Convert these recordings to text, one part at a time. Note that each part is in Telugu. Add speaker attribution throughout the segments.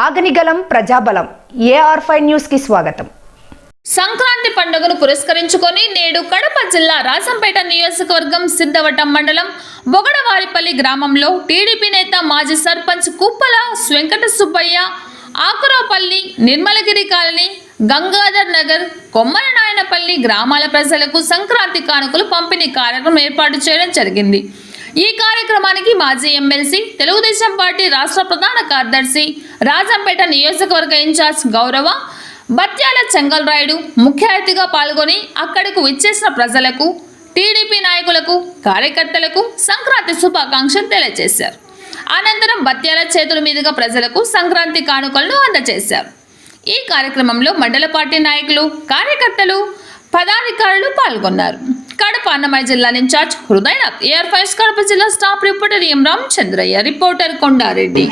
Speaker 1: ఆగనిగలం ప్రజాబలం. ఏఆర్ ఫైవ్ న్యూస్కి స్వాగతం.
Speaker 2: సంక్రాంతి పండుగను పురస్కరించుకొని నేడు కడప జిల్లా రాజంపేట నియోజకవర్గం సిద్ధవటం మండలం బొగడవారిపల్లి గ్రామంలో టీడీపీ నేత మాజీ సర్పంచ్ కుప్పల వెంకట సుబ్బయ్య ఆకురాపల్లి నిర్మలగిరి కాలనీ గంగాధర్ నగర్ కొమ్మరనాయనపల్లి గ్రామాల ప్రజలకు సంక్రాంతి కానుకలు పంపిణీ కార్యక్రమం ఏర్పాటు చేయడం జరిగింది. ఈ కార్యక్రమానికి మాజీ ఎమ్మెల్సీ తెలుగుదేశం పార్టీ రాష్ట్ర ప్రధాన కార్యదర్శి రాజంపేట నియోజకవర్గ ఇన్ఛార్జ్ గౌరవ బత్యాల చెంగల్ రాయుడు ముఖ్య అతిథిగా పాల్గొని అక్కడకు విచ్చేసిన ప్రజలకు టీడీపీ నాయకులకు కార్యకర్తలకు సంక్రాంతి శుభాకాంక్షలు తెలియజేశారు. అనంతరం బత్యాల చేతుల మీదుగా ప్రజలకు సంక్రాంతి కానుకలను అందజేశారు. ఈ కార్యక్రమంలో మండల పార్టీ నాయకులు కార్యకర్తలు పదాధికారులు పాల్గొన్నారు. కడప అన్నమయ్య జిల్లా incharge Hrudayanath AR fires Kadapa జిల్లా staff reporter M Ramachandraiah reporter Kondareddy.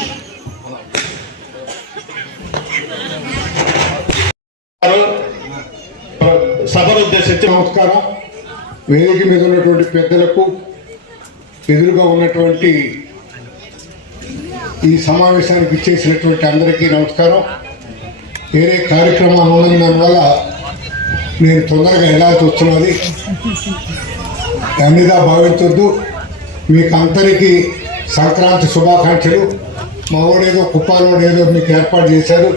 Speaker 3: సభను ఉద్దేశించి
Speaker 4: నమస్కారం. వేదిక మీద ఉన్నటువంటి పెద్దలకు ఎదురుగా ఉన్నటువంటి ఈ సమావేశానికి ఇచ్చేసినటువంటి అందరికీ నమస్కారం. వేరే కార్యక్రమాలు ఉన్నందువల్ల నేను తొందరగా వెళ్ళాల్సి వస్తున్నది అన్నిదా భావించొద్దు. మీకు అందరికీ సంక్రాంతి శుభాకాంక్షలు. మా వాడేదో కుప్పాలోడు ఏదో మీకు ఏర్పాటు చేశారు.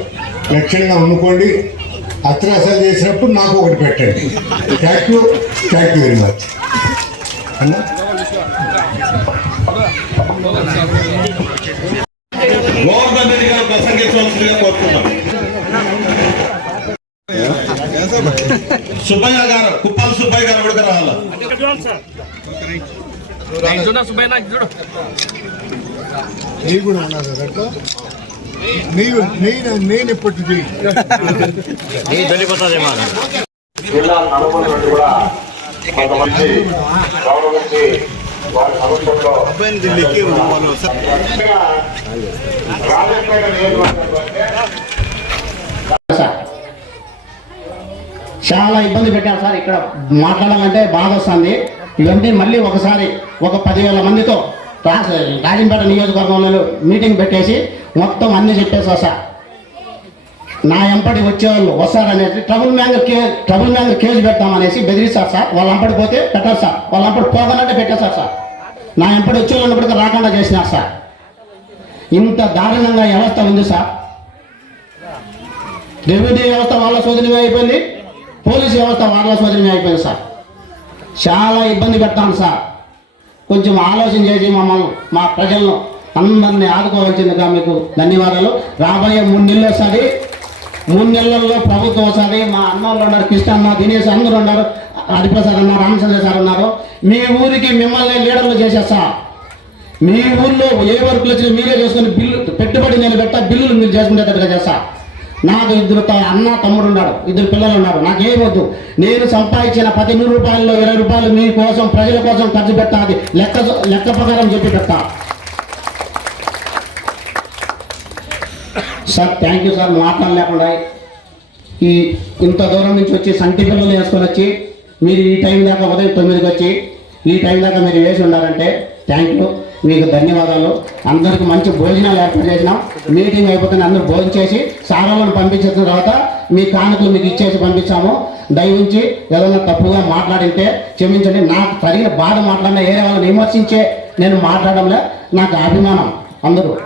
Speaker 4: లక్షణంగా అనుకోండి. అత్యాసాలు చేసినప్పుడు నాకు ఒకటి పెట్టండి. Thank you thank you very much అన్నా?
Speaker 3: గారు ప్రసంగించవలసిందిగా కోరుతున్నాం. సుబ్బయ్య గారు కుప్పాల సుబ్బయ్య గారు కూడా రావాలా?
Speaker 4: నీ కూడా అన్నారు కదా నీవు నేను నేను ఇప్పటిది
Speaker 5: జిల్లా నలుగురు కూడా కొంతమంది గౌరవించి వారి సమక్షంలో రాజపేట
Speaker 6: చాలా ఇబ్బంది పెట్టారు సార్ ఇక్కడ మాట్లాడాలంటే బాధ వస్తుంది ఇవన్నీ మళ్ళీ ఒకసారి ఒక పదివేల మందితో రాజ రాజంపేట నియోజకవర్గంలో మీటింగ్ పెట్టేసి మొత్తం అన్ని చెప్పేసా సార్. నా ఎంపటి వచ్చేవాళ్ళు వస్తారనేసి ట్రబుల్ మ్యాంగ్ కే ట్రబుల్ మ్యాంగ్ కేసు పెడతామనేసి బెదిరిస్తారు సార్. వాళ్ళ ఎంపటి పోతే పెట్టారు సార్. వాళ్ళ ఎంపటి పోగానంటే పెట్టేశారు సార్. నా ఎంపటి వచ్చేవాళ్ళు రాకుండా చేసినారు సార్. ఇంత దారుణంగా వ్యవస్థ ఉంది సార్. రెవెన్యూ వ్యవస్థ వాళ్ళ సోదరి అయిపోయింది. పోలీస్ వ్యవస్థ వాళ్ళ సోదరిమే అయిపోయింది సార్. చాలా ఇబ్బంది పెడతాను సార్. కొంచెం ఆలోచన చేసి మమ్మల్ని మా ప్రజలను అందరినీ ఆదుకోవాల్సిందిగా మీకు ధన్యవాదాలు. రాబోయే మూడు నెలలు ఒకసారి మూడు నెలల్లో ప్రభుత్వం ఒకసారి మా అన్నోళ్ళు ఉన్నారు కృష్ణమ్మ దినేష్ అందరూ ఉన్నారు. హరిప్రసాద్ అన్న రామచంద్ర సార్ ఉన్నారు. మీ ఊరికి మిమ్మల్ని లీడర్లు చేసేస్తా మీ ఊళ్ళో ఏ వర్కులు వచ్చినా మీరే చేసుకుని బిల్లు పెట్టుబడి నేను పెట్టా బిల్లులు మీరు చేసుకునేటట్టుగా చేస్తా నాకు ఇద్దరు అన్న తమ్ముడు ఉన్నాడు ఇద్దరు పిల్లలు ఉన్నారు నాకేం వద్దు. నేను సంపాదించిన పది నూరు రూపాయల్లో ఇరవై రూపాయలు మీ కోసం ప్రజల కోసం ఖర్చు పెట్టాలి లెక్క లెక్క ప్రకారం చెప్పి పెట్టా సార్ థ్యాంక్ యూ సార్ మాట్లాడలేకుండా ఈ ఇంత దూరం నుంచి వచ్చి సంటి పిల్లలు వేసుకొని వచ్చి మీరు ఈ టైం దాకా ఉదయం తొమ్మిదికి వచ్చి ఈ టైం దాకా మీరు వేసి ఉన్నారంటే థ్యాంక్ యూ మీకు ధన్యవాదాలు. అందరికి మంచి భోజనాలు ఏర్పాటు చేసినాం. మీటింగ్ అయిపోతుంది అందరూ భోజనం చేసి సారాలను పంపించిన తర్వాత మీ కానుకలు మీకు ఇచ్చేసి పంపించాము దయవుంచి ఏదైనా తప్పుగా మాట్లాడింటే క్షమించండి. నాకు తగిన బాధ మాట్లాడిన ఏరే వాళ్ళని విమర్శించే నేను మాట్లాడడంలే. నాకు అభిమానం. అందరూ